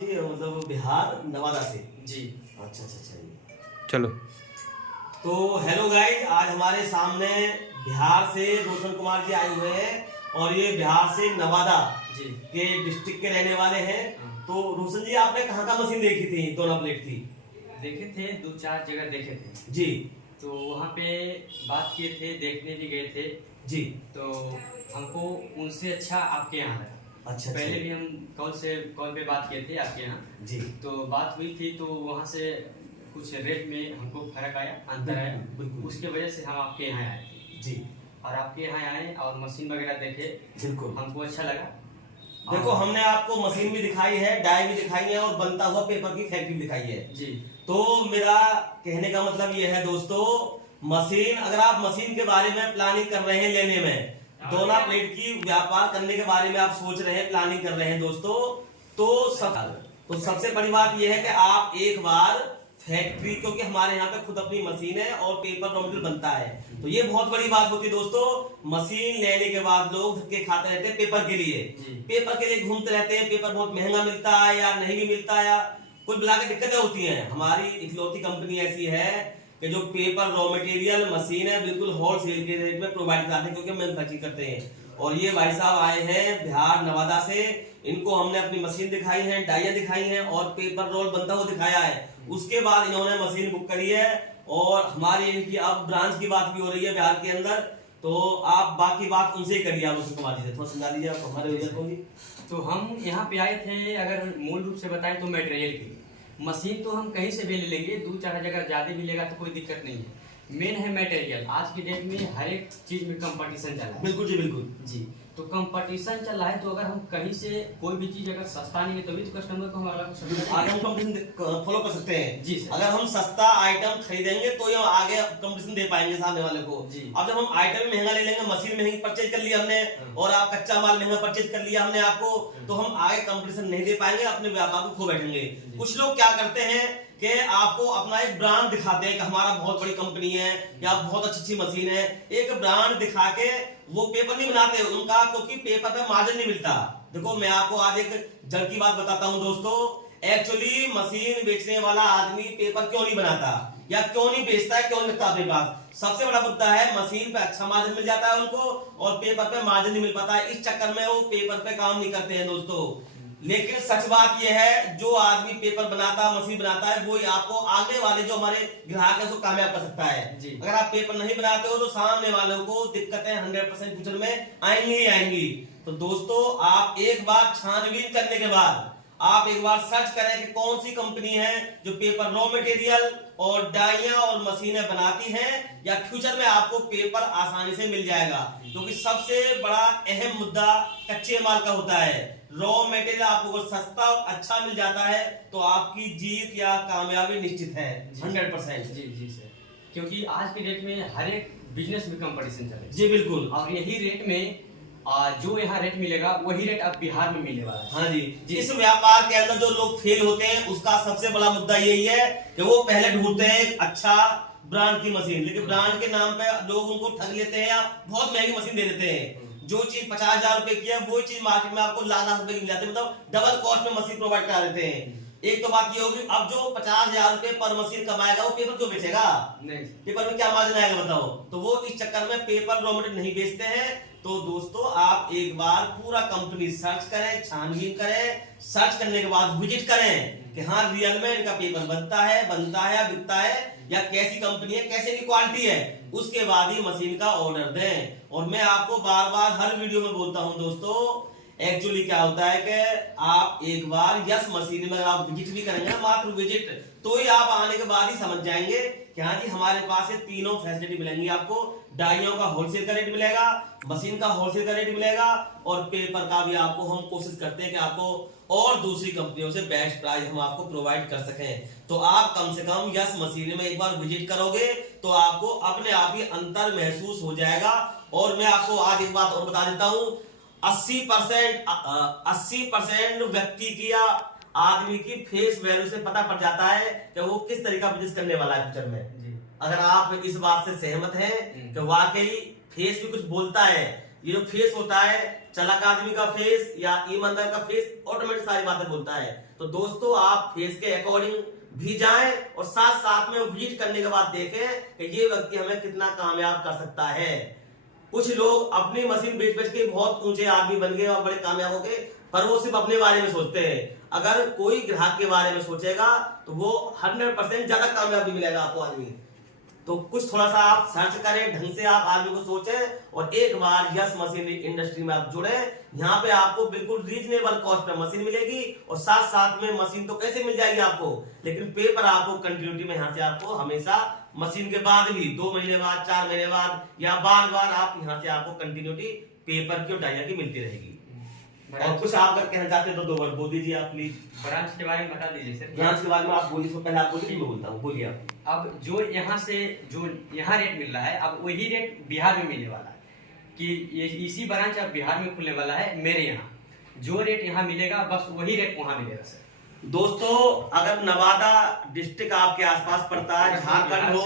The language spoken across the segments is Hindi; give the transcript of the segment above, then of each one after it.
मतलब बिहार नवादा से। जी। अच्छा अच्छा अच्छा। चलो तो हेलो गाइस, आज हमारे सामने बिहार से रोशन कुमार जी आए हुए हैं और ये बिहार से नवादा जी के डिस्ट्रिक्ट के रहने वाले हैं। तो रोशन जी, आपने कहाँ का मशीन देखी थी? दोनों प्लेट की देखे थे, 2-4 जगह देखे थे जी। तो वहाँ पे बात किए थे, देखने भी गए थे जी। तो हमको उनसे अच्छा आपके यहाँ लगा। अच्छा, पहले भी हम कॉल पे बात किए थे आपके यहाँ जी। तो बात हुई थी तो वहाँ से कुछ रेट में हमको फर्क आया, अंतर आया, बिल्कुल। उसके वजह से हम आपके यहाँ आए थे जी। और आपके यहाँ आए और मशीन वगैरह देखे, बिल्कुल हमको अच्छा लगा। देखो, हमने आपको मशीन भी दिखाई है, डाई भी दिखाई है और बनता हुआ पेपर की फैक्ट्री भी दिखाई है जी। तो मेरा कहने का मतलब ये है दोस्तों, मशीन अगर आप मशीन के बारे में प्लानिंग कर रहे हैं लेने में, दोनों प्लेट की व्यापार करने के बारे में आप सोच रहे हैं, प्लानिंग कर रहे हैं दोस्तों, तो सबसे बड़ी बात यह है कि आप एक बार फैक्ट्री, क्योंकि हमारे यहाँ पे खुद अपनी मशीन है और पेपर रॉ मटेरियल बनता है, तो ये बहुत बड़ी बात होती है दोस्तों। मशीन लेने के बाद लोग धक्के खाते रहते हैं पेपर के लिए, पेपर के लिए घूमते रहते हैं, पेपर बहुत महंगा मिलता है या नहीं भी मिलता है, कुल मिला के दिक्कतें होती हैं। हमारी इकलौती कंपनी ऐसी है कि जो पेपर रॉ मटेरियल मशीन है बिल्कुल होलसेल के रेट में प्रोवाइड कराते हैं, क्योंकि हम मैन्युफैक्चरिंग करते हैं। और ये भाई साहब आए हैं बिहार नवादा से, इनको हमने अपनी मशीन दिखाई है, डाइयां दिखाई हैं और पेपर रोल बनता हुआ दिखाया है। उसके बाद इन्होंने मशीन बुक करी है और हमारी इनकी अब ब्रांच की बात भी हो रही है बिहार के अंदर, तो आप बाकी बात उनसे करिए। आप रोशन कुमार जी से थोड़ा समझा दीजिए आप हमारे उधर को जी। तो हम यहाँ पे आए थे, अगर मूल रूप से बताएं तो मटेरियल के लिए। मशीन तो हम कहीं से भी ले लेंगे, 2-4 जगह ज्यादा भी लेगा तो कोई दिक्कत नहीं है। मेन है मटेरियल। आज की डेट में हर एक चीज में कंपटीशन चल रहा है। बिल्कुल जी, बिल्कुल जी। तो कंपटीशन चल रहा है तो अगर हम कहीं से कोई भी चीज अगर सस्ता नहीं है तभी तो कस्टमर को हमारा आगे हम कंपटीशन फॉलो कर सकते हैं जी सर। अगर हम सस्ता आइटम खरीदेंगे तो ये आगे कंपटीशन दे पाएंगे सामने वाले को जी। अब जब हम आइटम महंगा ले लेंगे, मशीन महंगी परचेज कर लिया हमने और आप कच्चा माल महंगा परचेज कर लिया हमने आपको, तो हम आगे कंपटीशन नहीं दे पाएंगे, अपने व्यापार को खो बैठेंगे। कुछ लोग क्या करते हैं कि आपको अपना एक ब्रांड दिखाते हैं कि हमारा बहुत बड़ी कंपनी है या बहुत अच्छी मशीन है, एक ब्रांड दिखा के वो पेपर नहीं बनाते उनका, क्योंकि पेपर पे मार्जिन नहीं मिलता। देखो, मैं आपको आज एक जड़ की बात बताता हूं दोस्तों। एक्चुअली मशीन बेचने वाला आदमी पेपर क्यों नहीं बनाता या क्यों नहीं बेचता है, क्यों नहीं रखता अपने पास? सबसे बड़ा मुद्दा है मशीन पे अच्छा मार्जिन मिल जाता है उनको और पेपर पे मार्जिन नहीं मिल पाता है, इस चक्कर में वो पेपर पे काम नहीं करते हैं दोस्तों। लेकिन सच बात यह है, जो आदमी पेपर बनाता मशीन बनाता है वो आपको आगे वाले जो हमारे ग्राहक है उसको कामयाब कर सकता है। अगर आप पेपर नहीं बनाते हो तो सामने वालों को दिक्कतें 100% फ्यूचर में आएंगी ही आएंगी। तो दोस्तों, आप एक बार छानबीन करने के बाद आप एक बार सर्च करें कि कौन सी कंपनी है जो पेपर रॉ मटेरियल और डाइयां और मशीनें बनाती हैं, या फ्यूचर में आपको पेपर आसानी से मिल जाएगा। क्योंकि सबसे बड़ा अहम मुद्दा कच्चे माल का होता है। रॉ मटेरियल आपको सस्ता और अच्छा मिल जाता है तो आपकी जीत या कामयाबी निश्चित है 100%। जी जी सर, क्योंकि आज की डेट में हर एक बिजनेस में कंपटीशन चल रहा है। जी बिल्कुल। और यही रेट में जो यहाँ रेट मिलेगा वही रेट अब बिहार में मिलने वाला है। हाँ जी। इस व्यापार के अंदर जो लोग फेल होते हैं उसका सबसे बड़ा मुद्दा यही है कि वो पहले ढूंढते हैं अच्छा ब्रांड की मशीन, लेकिन ब्रांड के नाम पे लोग उनको ठग लेते हैं या बहुत महंगी मशीन दे देते हैं। जो चीज 50,000 रुपए की है वो चीज मार्केट में आपको लाख रुपए की मिल जाती है, मतलब डबल कॉस्ट में मशीन प्रोवाइड करा देते हैं। एक तो बात ये होगी, अब जो 50,000 रुपए पर मशीन कमाएगा वो पेपर क्यों बेचेगा? नहीं, पेपर में क्या मार्जिन आएगा बताओ? तो वो इस चक्कर में पेपर रॉ मटेरियल नहीं बेचते हैं। तो दोस्तों, आप एक बार पूरा कंपनी सर्च करें, छानबीन करें, सर्च करने के बाद विजिट करें कि हाँ रियल में इनका पेपर बनता है बिकता है या कैसी कंपनी है, कैसे की क्वालिटी है, उसके बाद ही मशीन का ऑर्डर दें। और मैं आपको बार बार हर वीडियो में बोलता हूं दोस्तों, एक्चुअली क्या होता है कि आप एक बार यस मशीन में आप विजिट भी करेंगे ना, मात्र विजिट, तो ही आप आने के बाद ही समझ जाएंगे कि हाँ जी हमारे पास ये तीनों फैसिलिटी मिलेंगी आपको। डाइयों का होलसेल का रेट मिलेगा, मशीन का होलसेल का रेट मिलेगा और पेपर का भी आपको हम कोशिश करते हैं कि आपको और दूसरी कंपनियों से बेस्ट प्राइस हम आपको प्रोवाइड कर सकें। तो आप कम से कम यस मशीन में एक बार विजिट करोगे तो आपको अपने आप ही अंतर महसूस हो जाएगा। और मैं आपको आज एक बात और बता देता हूं, 80% व्यक्ति की या आदमी की फेस वैल्यू से पता पड़ जाता है कि वो किस तरह का बिजनेस करने वाला है फ्यूचर में। अगर आप इस बात से सहमत हैं कि वाकई फेस भी कुछ बोलता है, ये जो फेस होता है चालाक आदमी का फेस या ईमानदार का फेस ऑटोमेटिक सारी बातें बोलता है। तो दोस्तों आप फेस के अकॉर्डिंग भी जाएं और साथ साथ में विजिट करने के बाद देखें कि ये व्यक्ति हमें कितना कामयाब कर सकता है। कुछ लोग अपनी मशीन बेच बेच के बहुत ऊंचे आदमी बन गए और बड़े कामयाब हो गए, पर वो सिर्फ अपने बारे में सोचते हैं। अगर कोई ग्राहक के बारे में सोचेगा तो वो 100% ज्यादा कामयाबी मिलेगा आपको आदमी। तो कुछ थोड़ा सा आप सर्च करें, ढंग से आप आदमी को सोचें और एक बार यस मशीनरी इंडस्ट्री में आप जुड़े। यहाँ पे आपको बिल्कुल रीजनेबल कॉस्ट में मशीन मिलेगी और साथ साथ में मशीन तो कैसे मिल जाएगी आपको, लेकिन पेपर आपको कंटिन्यूटी में यहाँ से आपको हमेशा मशीन के बाद भी 2 महीने बाद, 4 महीने बाद या बार बार आप यहाँ से आपको कंटिन्यूटी पेपर की और डायरिया की मिलती रहेगी। और कुछ आप अगर कहना चाहते हैं तो 2 वर्ड बोल दीजिए आप प्लीज। ब्रांच के बारे में बता दीजिए सर। ब्रांच के बारे में आप बोलिए, पहले आप बोलिए, मैं बोलता हूँ, बोलिए आप। अब जो यहाँ से जो यहाँ रेट मिल रहा है, अब वही रेट बिहार में मिलने वाला है कि ये इसी ब्रांच अब बिहार में खुलने वाला है। मेरे यहाँ जो रेट यहाँ मिलेगा बस वही रेट वहाँ मिलेगा सर। दोस्तों अगर नवादा डिस्ट्रिक्ट आपके आसपास पड़ता है, झारखंड हो,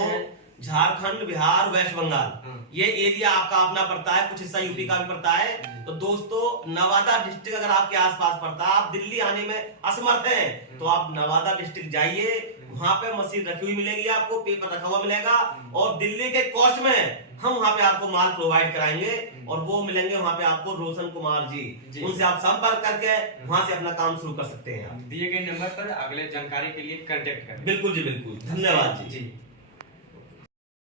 झारखंड, बिहार, वेस्ट बंगाल, ये एरिया आपका अपना पड़ता है, कुछ हिस्सा यूपी का भी पड़ता है। तो दोस्तों नवादा डिस्ट्रिक्ट अगर आपके आसपास पड़ता है, आप दिल्ली आने में असमर्थ हैं, तो आप नवादा डिस्ट्रिक्ट जाइए, वहां पे मशीन रखी हुई मिलेगी, आपको पेपर रखा हुआ मिलेगा और दिल्ली के कॉस्ट में हम वहां पे आपको माल प्रोवाइड कराएंगे और वो मिलेंगे वहां पे आपको रोशन कुमार जी। उनसे आप संपर्क करके वहां से अपना काम शुरू कर सकते हैं। दिए गए नंबर पर अगले जानकारी के लिए कांटेक्ट करें। बिल्कुल जी, बिल्कुल, धन्यवाद जी।